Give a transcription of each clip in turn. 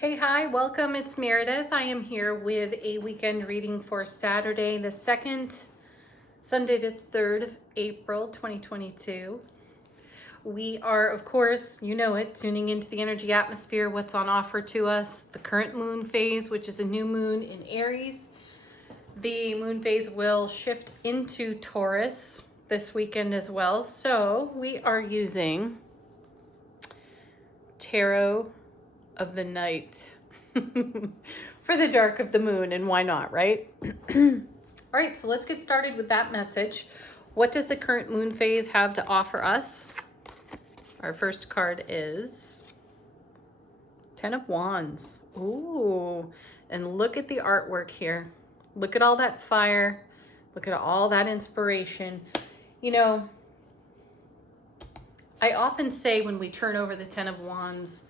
Hey, hi, welcome. It's Meredith. I am here with a weekend reading for Saturday, the 2nd, Sunday, the 3rd of April, 2022. We are, of course, you know it, tuning into the energy atmosphere, what's on offer to us, the current moon phase, which is a new moon in Aries. The moon phase will shift into Taurus this weekend as well. So we are using Tarot of the Night for the dark of the moon, and why not, right? All right, so let's get started with that message. What does the current moon phase have to offer us? Our first card is Ten of Wands. Ooh, and look at the artwork here. Look at all that fire. Look at all that inspiration. You know, I often say when we turn over the Ten of Wands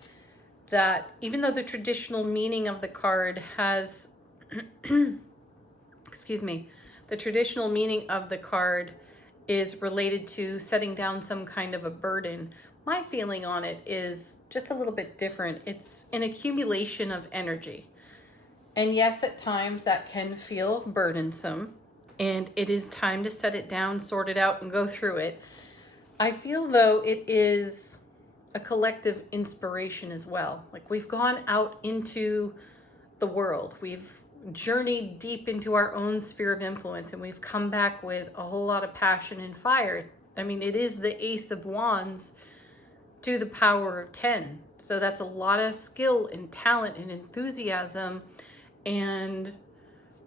that even though the traditional meaning of the card has, excuse me, the traditional meaning of the card is related to setting down some kind of a burden, my feeling on it is just a little bit different. It's an accumulation of energy. And yes, at times that can feel burdensome, and it is time to set it down, sort it out, and go through it. I feel though it is a collective inspiration as well. Like, we've gone out into the world, we've journeyed deep into our own sphere of influence, and we've come back with a whole lot of passion and fire. I mean, it is the Ace of Wands to the power of 10. So that's a lot of skill and talent and enthusiasm and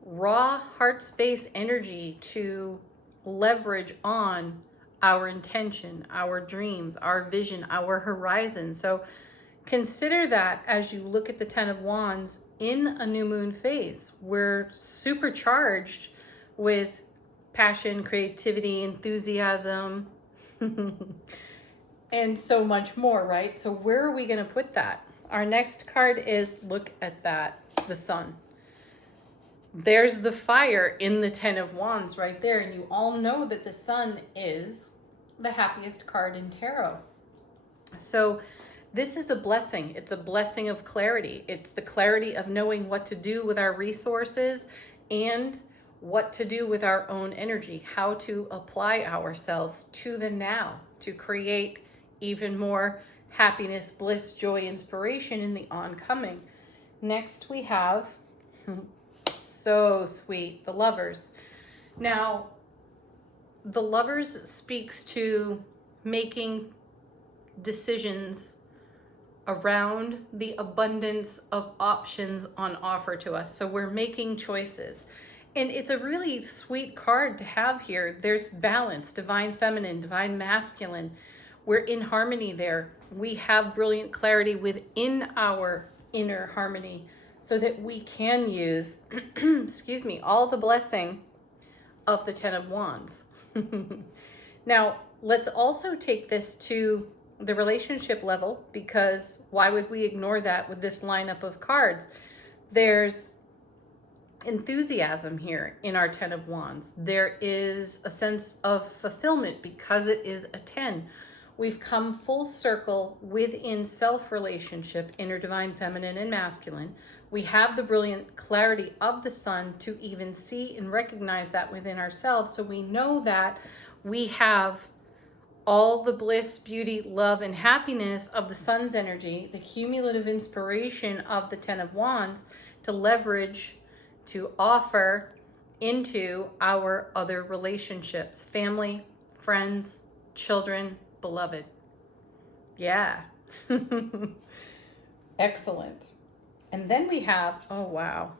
raw heart space energy to leverage on our intention, our dreams, our vision, our horizon. So consider that as you look at the Ten of Wands in a new moon phase. We're supercharged with passion, creativity, enthusiasm, and so much more, right? So where are we going to put that? Our next card is, look at that, the Sun. There's the fire in the Ten of Wands right there. And you all know that the Sun is the happiest card in tarot. So this is a blessing. It's a blessing of clarity. It's the clarity of knowing what to do with our resources and what to do with our own energy, how to apply ourselves to the now to create even more happiness, bliss, joy, inspiration in the oncoming. Next we have, so sweet, the Lovers. Now, the Lovers speaks to making decisions around the abundance of options on offer to us. So we're making choices. And it's a really sweet card to have here. There's balance, divine feminine, divine masculine. We're in harmony there. We have brilliant clarity within our inner harmony so that we can use, excuse me, all the blessing of the Ten of Wands. Now, let's also take this to the relationship level, because why would we ignore that with this lineup of cards? There's enthusiasm here in our Ten of Wands. There is a sense of fulfillment because it is a 10. We've come full circle within self-relationship, inner divine feminine and masculine. We have the brilliant clarity of the Sun to even see and recognize that within ourselves. So we know that we have all the bliss, beauty, love, and happiness of the Sun's energy, the cumulative inspiration of the Ten of Wands to leverage, to offer into our other relationships, family, friends, children, beloved. Yeah. Excellent. And then we have, oh wow,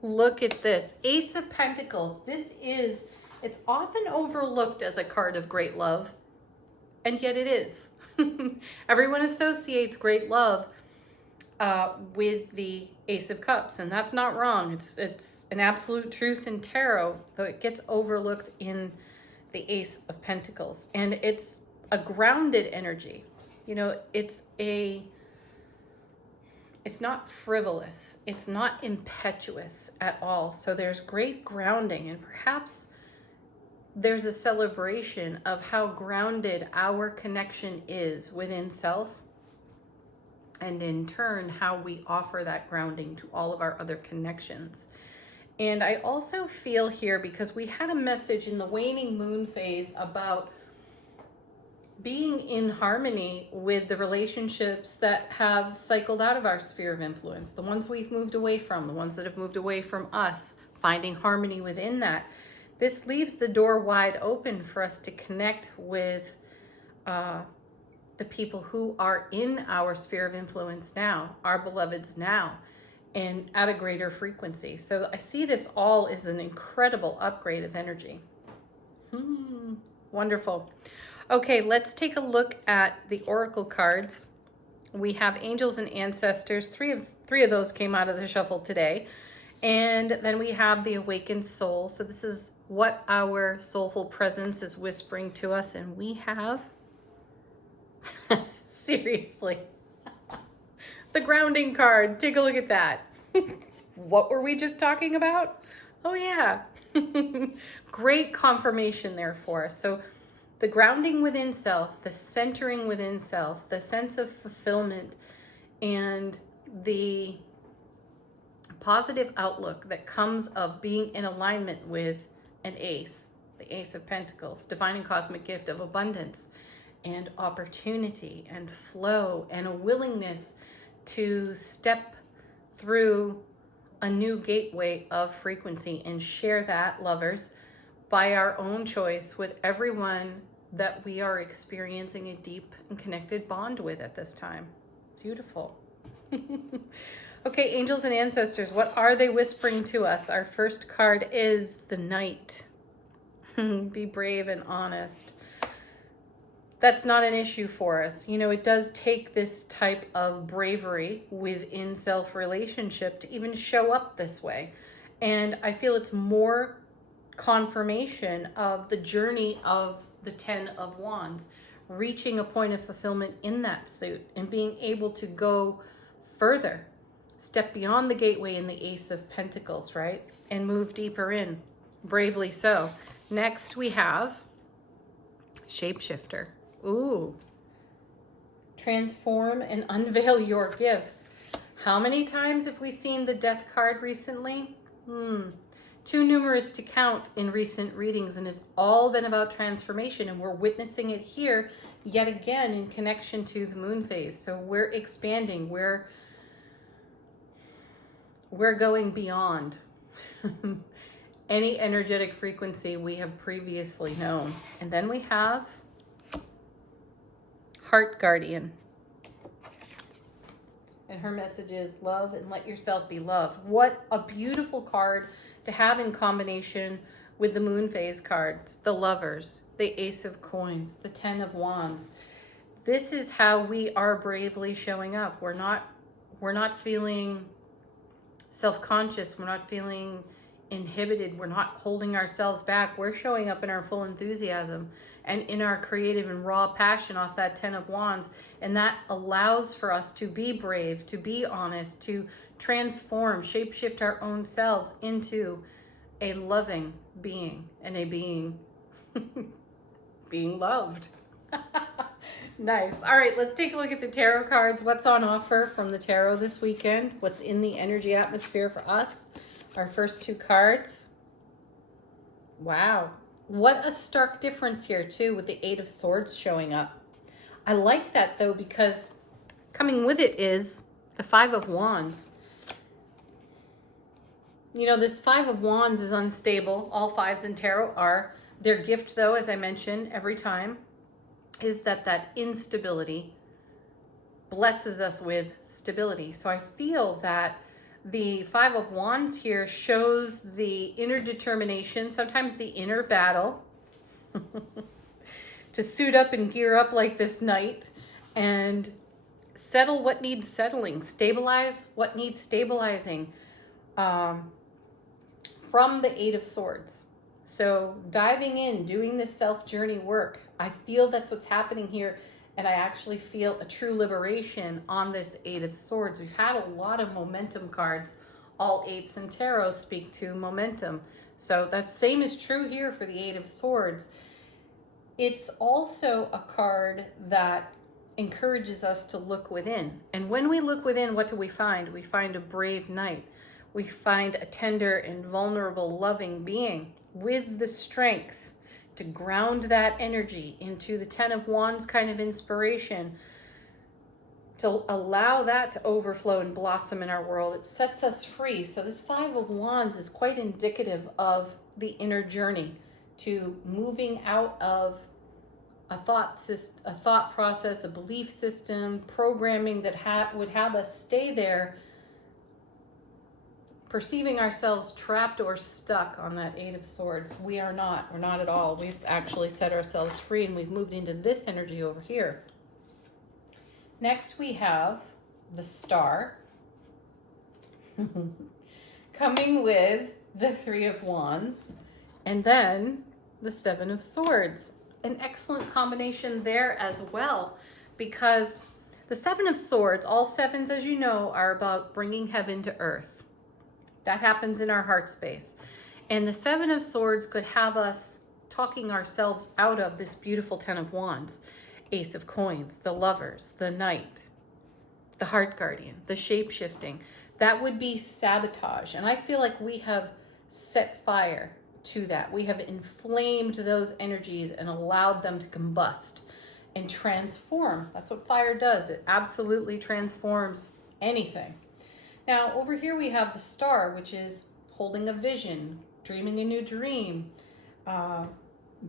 look at this, Ace of Pentacles. It's often overlooked as a card of great love, and yet it is. Everyone associates great love with the Ace of Cups, and that's not wrong. It's an absolute truth in tarot, though it gets overlooked in the Ace of Pentacles. And it's a grounded energy. You know, it's not frivolous. It's not impetuous at all. So there's great grounding, and perhaps there's a celebration of how grounded our connection is within self and in turn, how we offer that grounding to all of our other connections. And I also feel here, because we had a message in the waning moon phase about being in harmony with the relationships that have cycled out of our sphere of influence, the ones we've moved away from, the ones that have moved away from us, finding harmony within that. This leaves the door wide open for us to connect with the people who are in our sphere of influence now, our beloveds now, and at a greater frequency. So I see this all as an incredible upgrade of energy. Wonderful. Okay, let's take a look at the oracle cards. We have angels and ancestors. Three of those came out of the shuffle today. And then we have the awakened soul. So this is what our soulful presence is whispering to us. And we have, seriously, the grounding card. Take a look at that. What were we just talking about? Oh yeah. Great confirmation there for us. So the grounding within self, the centering within self, the sense of fulfillment, and the positive outlook that comes of being in alignment with an ace, the Ace of Pentacles, divine and cosmic gift of abundance and opportunity and flow, and a willingness to step through a new gateway of frequency and share that, lovers, by our own choice with everyone that we are experiencing a deep and connected bond with at this time. Beautiful. Okay, angels and ancestors, what are they whispering to us? Our first card is the Knight. Be brave and honest. That's not an issue for us. You know, it does take this type of bravery within self-relationship to even show up this way. And I feel it's more confirmation of the journey of the 10 of Wands, reaching a point of fulfillment in that suit and being able to go further, step beyond the gateway in the Ace of Pentacles, right? And move deeper in, bravely so. Next we have Shapeshifter. Ooh. Transform and unveil your gifts. How many times have we seen the Death card recently? Too numerous to count in recent readings, and it's all been about transformation, and we're witnessing it here yet again in connection to the moon phase. So we're expanding, we're going beyond any energetic frequency we have previously known. And then we have Heart Guardian. And her message is love and let yourself be loved. What a beautiful card to have in combination with the moon phase cards, the Lovers, the Ace of Coins, the 10 of Wands. This is how we are bravely showing up. We're not feeling self-conscious. We're not feeling inhibited. We're not holding ourselves back. We're showing up in our full enthusiasm and in our creative and raw passion off that 10 of Wands. And that allows for us to be brave, to be honest, to transform, shapeshift our own selves into a loving being and a being being loved. Nice. All right, let's take a look at the tarot cards. What's on offer from the tarot this weekend? What's in the energy atmosphere for us? Our first two cards. Wow. What a stark difference here, too, with the Eight of Swords showing up. I like that, though, because coming with it is the Five of Wands. You know, this Five of Wands is unstable. All fives in tarot are. Their gift, though, as I mention every time, is that instability blesses us with stability. So I feel that the Five of Wands here shows the inner determination, sometimes the inner battle, to suit up and gear up like this Knight and settle what needs settling, stabilize what needs stabilizing, from the Eight of Swords. So diving in, doing this self-journey work, I feel that's what's happening here. And I actually feel a true liberation on this Eight of Swords. We've had a lot of momentum cards. All eights in tarot speak to momentum. So that same is true here for the Eight of Swords. It's also a card that encourages us to look within. And when we look within, what do we find? We find a brave knight. We find a tender and vulnerable, loving being with the strength to ground that energy into the Ten of Wands kind of inspiration, to allow that to overflow and blossom in our world. It sets us free. So this Five of Wands is quite indicative of the inner journey to moving out of a thought process, a belief system, programming that would have us stay there, perceiving ourselves trapped or stuck on that Eight of Swords. We are not. We're not at all. We've actually set ourselves free, and we've moved into this energy over here. Next, we have the Star coming with the Three of Wands, and then the Seven of Swords. An excellent combination there as well, because the Seven of Swords, all sevens, as you know, are about bringing heaven to earth. That happens in our heart space. And the Seven of Swords could have us talking ourselves out of this beautiful Ten of Wands. Ace of Coins, the Lovers, the Knight, the Heart Guardian, the shape-shifting. That would be sabotage. And I feel like we have set fire to that. We have inflamed those energies and allowed them to combust and transform. That's what fire does. It absolutely transforms anything. Now, over here we have the Star, which is holding a vision, dreaming a new dream,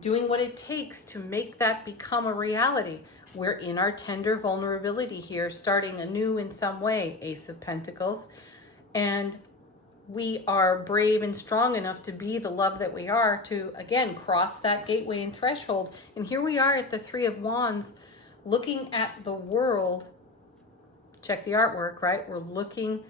doing what it takes to make that become a reality. We're in our tender vulnerability here, starting anew in some way, Ace of Pentacles. And we are brave and strong enough to be the love that we are, to, again, cross that gateway and threshold. And here we are at the Three of Wands, looking at the world. Check the artwork, right? We're looking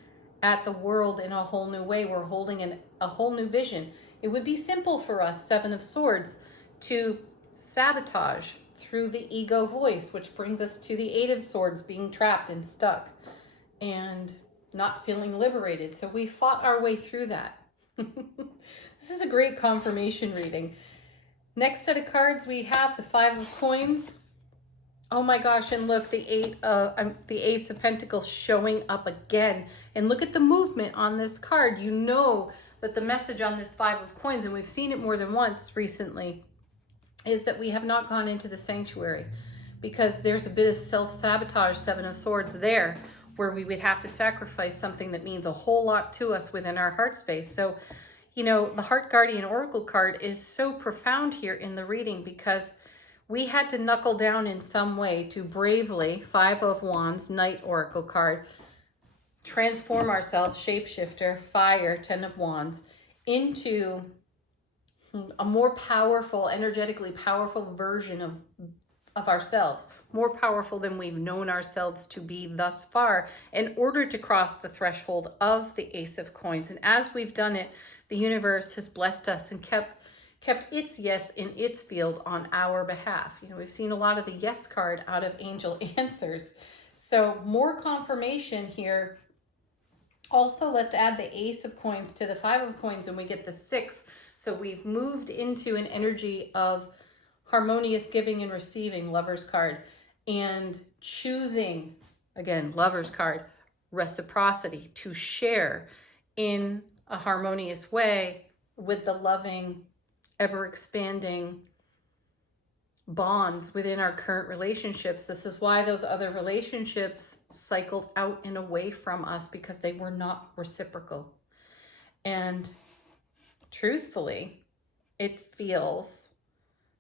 at the world in a whole new way. We're holding a whole new vision. It would be simple for us, Seven of Swords, to sabotage through the ego voice, which brings us to the Eight of Swords, being trapped and stuck and not feeling liberated. So we fought our way through that. This is a great confirmation reading. Next set of cards, we have the Five of Coins. Oh my gosh, and look, the Ace of Pentacles showing up again. And look at the movement on this card. You know that the message on this Five of Coins, and we've seen it more than once recently, is that we have not gone into the sanctuary, because there's a bit of self-sabotage, Seven of Swords there, where we would have to sacrifice something that means a whole lot to us within our heart space. So, you know, the Heart Guardian Oracle card is so profound here in the reading, because we had to knuckle down in some way to bravely, Five of Wands, Knight Oracle card, transform ourselves, shapeshifter, fire, Ten of Wands, into a more powerful, energetically powerful version of ourselves, more powerful than we've known ourselves to be thus far, in order to cross the threshold of the Ace of Coins. And as we've done it, the universe has blessed us and kept its yes in its field on our behalf. You know, we've seen a lot of the yes card out of Angel Answers. So more confirmation here. Also, let's add the Ace of Coins to the Five of Coins, and we get the Six. So we've moved into an energy of harmonious giving and receiving, Lover's card, and choosing, again, Lover's card, reciprocity, to share in a harmonious way with the loving, ever-expanding bonds within our current relationships. This is why those other relationships cycled out and away from us, because they were not reciprocal. And truthfully, it feels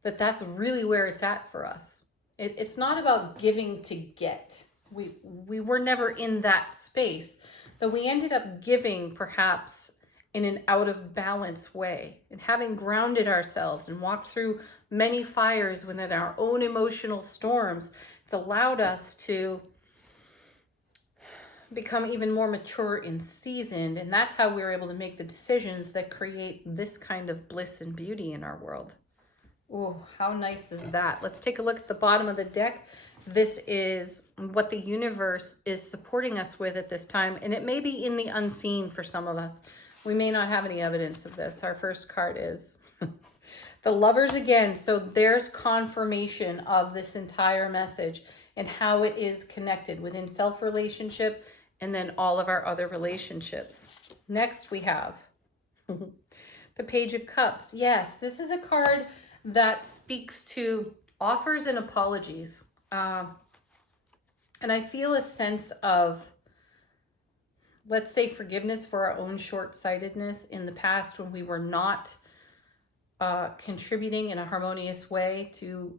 that that's really where it's at for us. It's not about giving to get. We were never in that space, though we ended up giving perhaps in an out of balance way. And having grounded ourselves and walked through many fires within our own emotional storms, it's allowed us to become even more mature and seasoned. And that's how we were able to make the decisions that create this kind of bliss and beauty in our world. Oh, how nice is that? Let's take a look at the bottom of the deck. This is what the universe is supporting us with at this time. And it may be in the unseen for some of us. We may not have any evidence of this. Our first card is the Lovers again. So there's confirmation of this entire message. and how it is connected within self-relationship and then all of our other relationships. Next we have the Page of Cups. Yes, this is a card that speaks to offers and apologies. And I feel a sense of, let's say, forgiveness for our own short-sightedness in the past when we were not contributing in a harmonious way to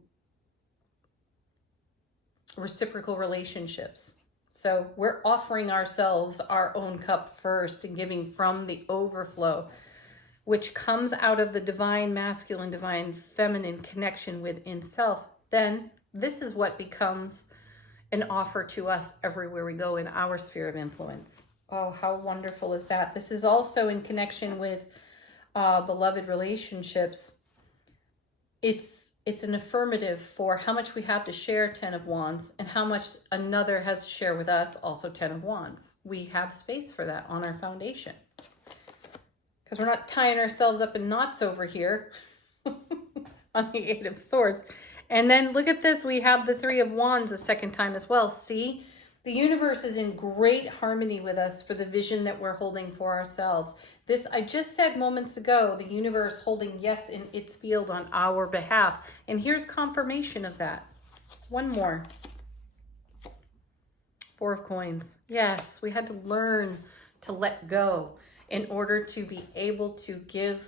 reciprocal relationships. So we're offering ourselves our own cup first and giving from the overflow, which comes out of the divine masculine, divine feminine connection within self. Then this is what becomes an offer to us everywhere we go in our sphere of influence. Oh, how wonderful is that? This is also in connection with beloved relationships. It's an affirmative for how much we have to share, 10 of Wands, and how much another has to share with us, also 10 of Wands. We have space for that on our foundation. Because we're not tying ourselves up in knots over here on the 8 of Swords. And then look at this, we have the 3 of Wands a second time as well. See, the universe is in great harmony with us for the vision that we're holding for ourselves. This, I just said moments ago, the universe holding yes in its field on our behalf. And here's confirmation of that. One more. 4 of Coins. Yes, we had to learn to let go in order to be able to give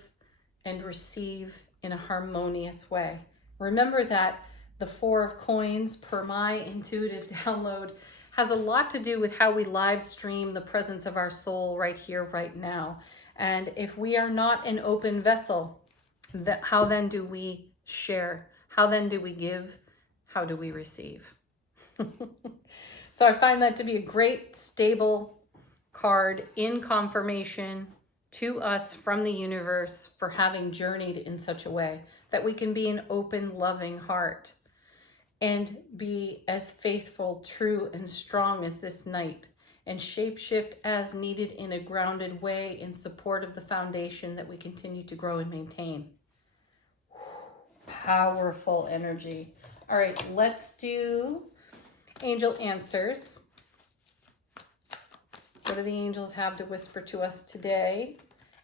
and receive in a harmonious way. Remember that the 4 of Coins, per my intuitive download, has a lot to do with how we live stream the presence of our soul right here, right now. And if we are not an open vessel, how then do we share? How then do we give? How do we receive? So I find that to be a great, stable card in confirmation to us from the universe for having journeyed in such a way that we can be an open, loving heart and be as faithful, true, and strong as this knight, and shapeshift as needed in a grounded way in support of the foundation that we continue to grow and maintain. Powerful energy. All right, let's do angel answers. What do the angels have to whisper to us today?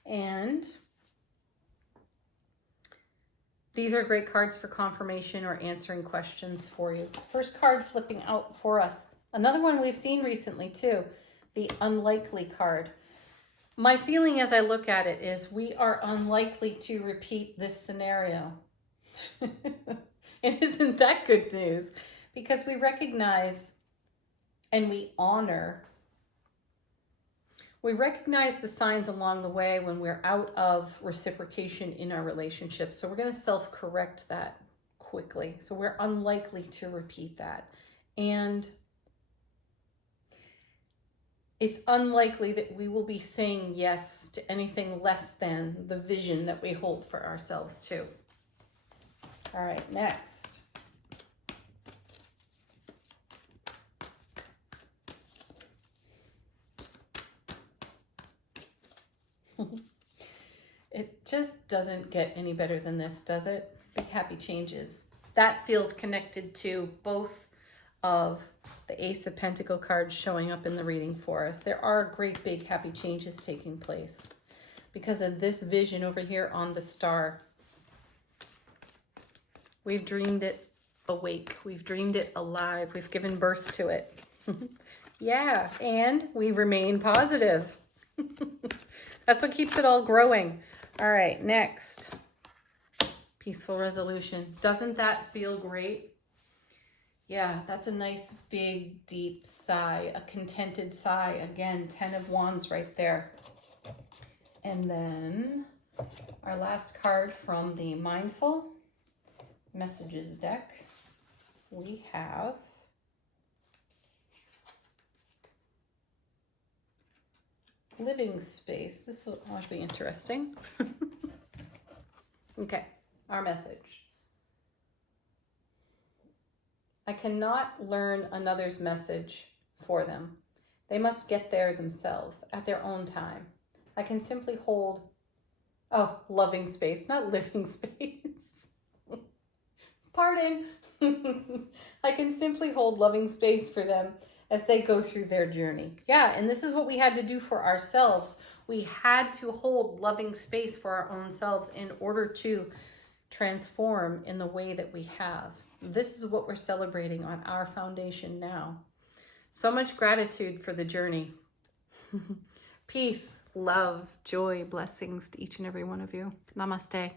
And these are great cards for confirmation or answering questions for you. First card flipping out for us. Another one we've seen recently too, the unlikely card. My feeling as I look at it is we are unlikely to repeat this scenario. And isn't that good news? Because we recognize and we honor. We recognize the signs along the way when we're out of reciprocation in our relationships. So we're going to self-correct that quickly. So we're unlikely to repeat that. And it's unlikely that we will be saying yes to anything less than the vision that we hold for ourselves too. All right, next. It just doesn't get any better than this, does it? Big happy changes. That feels connected to both of the Ace of Pentacles cards showing up in the reading for us. There are great big happy changes taking place because of this vision over here on the star. We've dreamed it awake. We've dreamed it alive. We've given birth to it. Yeah, and we remain positive. That's what keeps it all growing. All right, next. Peaceful resolution. Doesn't that feel great? Yeah, that's a nice, big, deep sigh, a contented sigh. Again, 10 of Wands right there. And then our last card from the Mindful Messages deck, we have Living Space. This will be interesting. Okay, our message. I cannot learn another's message for them. They must get there themselves at their own time. I can simply hold, loving space, not living space. Pardon. I can simply hold loving space for them as they go through their journey. Yeah, and this is what we had to do for ourselves. We had to hold loving space for our own selves in order to transform in the way that we have. This is what we're celebrating on our foundation now. So much gratitude for the journey. Peace, love, joy, blessings to each and every one of you. Namaste.